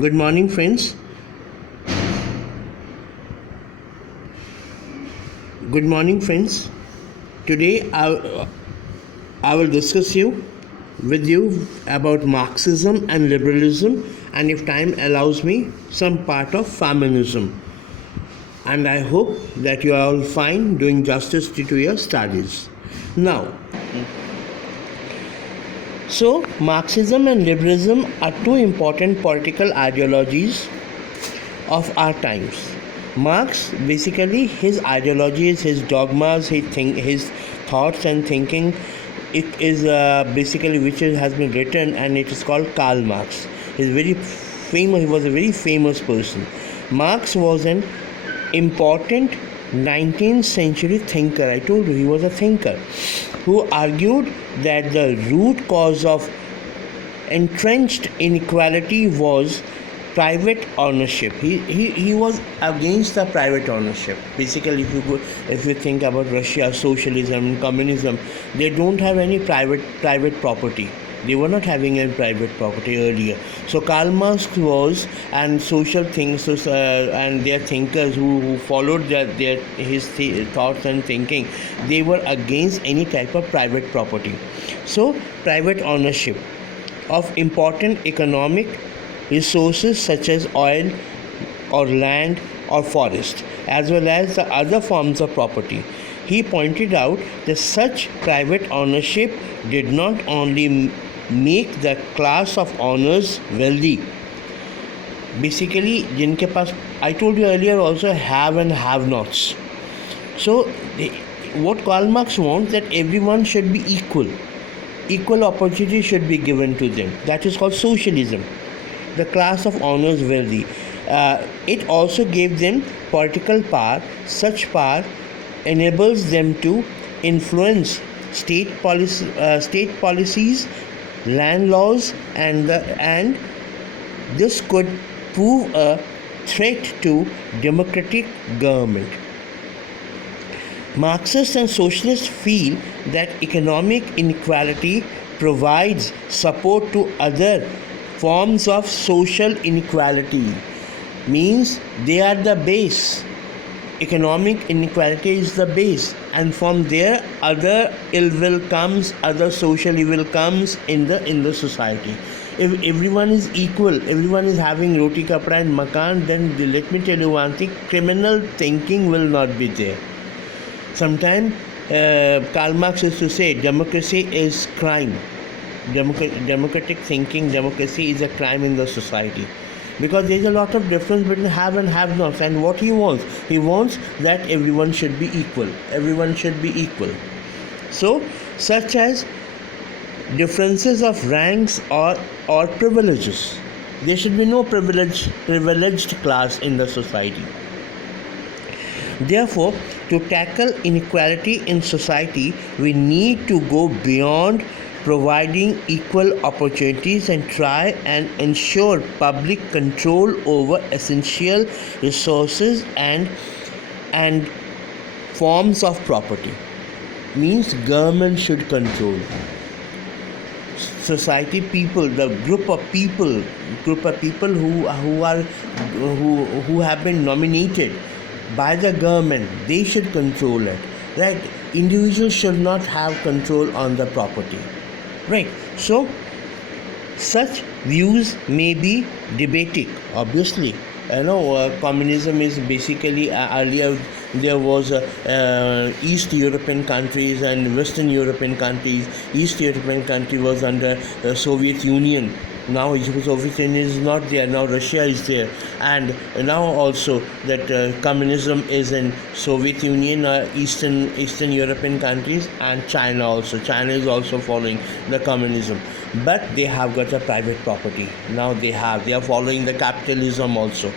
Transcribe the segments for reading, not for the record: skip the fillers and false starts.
Good morning, friends. Good morning, friends. Today I will discuss with you about Marxism and liberalism, and if time allows me, some part of feminism. And I hope that you are all fine doing justice to your studies. Now, so Marxism and liberalism are two important political ideologies of our times. Marx, basically, his ideologies, his dogmas, his thoughts and thinking, it is basically which has been written, and it is called Karl Marx. He's very famous. He was a very famous person. Marx was an important 19th century thinker. I told you he was a thinker who argued that the root cause of entrenched inequality was private ownership. He was against the private ownership. Basically, if you think about Russia, socialism and communism, they don't have any private property. They were not having any private property earlier. So Karl Marx was, and social things, and their thinkers who followed his thoughts and thinking, they were against any type of private property. So private ownership of important economic resources such as oil or land or forest, as well as the other forms of property. He pointed out that such private ownership did not only make the class of owners wealthy, basically जिनके पास, I told you earlier also, have and have nots. So what Karl Marx wants, that everyone should be equal opportunity should be given to them. That is called socialism. The class of owners wealthy. It also gave them political power. Such power enables them to influence state policies, land laws, and this could prove a threat to democratic government. Marxists and socialists feel that economic inequality provides support to other forms of social inequality. Means they are the base. Economic inequality is the base, and from there other ill will comes, other social evil comes in the society. If everyone is equal, everyone is having roti kapra and makan, then let me tell you one thing, criminal thinking will not be there. Sometimes Karl Marx used to say democracy is crime. Democratic thinking, democracy is a crime in the society, because there is a lot of difference between have and have nots. And what he wants that everyone should be equal. So such as differences of ranks or privileges. There should be no privileged class in the society. Therefore, to tackle inequality in society, we need to go beyond providing equal opportunities and try and ensure public control over essential resources and forms of property. Means government should control. Society, people, the group of people who have been nominated by the government, they should control it. Right? Individuals should not have control on the property. Right? So such views may be debated. Obviously, communism is basically earlier there was East European countries and Western European countries. East European country was under Soviet Union. Now Soviet Union is not there. Now Russia is there, and now also that communism is in Soviet Union, Eastern European countries, and China also. China is also following the communism, but they have got a private property. Now they are following the capitalism also.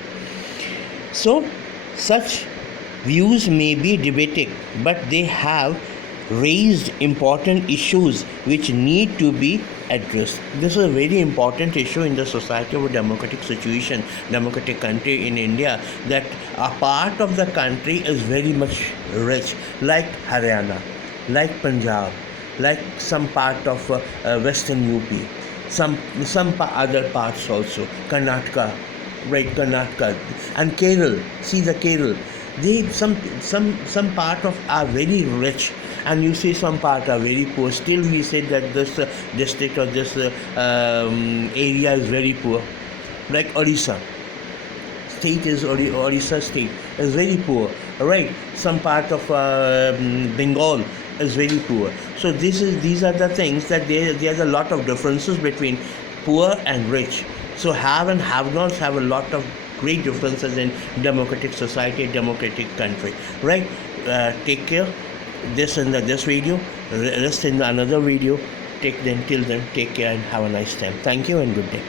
So such views may be debated, but they have raised important issues which need to be addressed. This is a very important issue in the society of a democratic situation, democratic country in India, that a part of the country is very much rich, like Haryana, like Punjab, like some part of Western UP. other parts also, Karnataka, right, Karnataka, and Kerala. See the Kerala. They some part of are very rich, and you see some part are very poor. Still, we say that this district or this area is very poor, like Odisha state is Orissa state is very poor. Right, some part of Bengal is very poor. So these are the things that there's a lot of differences between poor and rich. So have and have nots have a lot of great differences in democratic society, democratic country. Right, take care. This in this video, rest in another video. Till then, take care and have a nice time. Thank you and good day.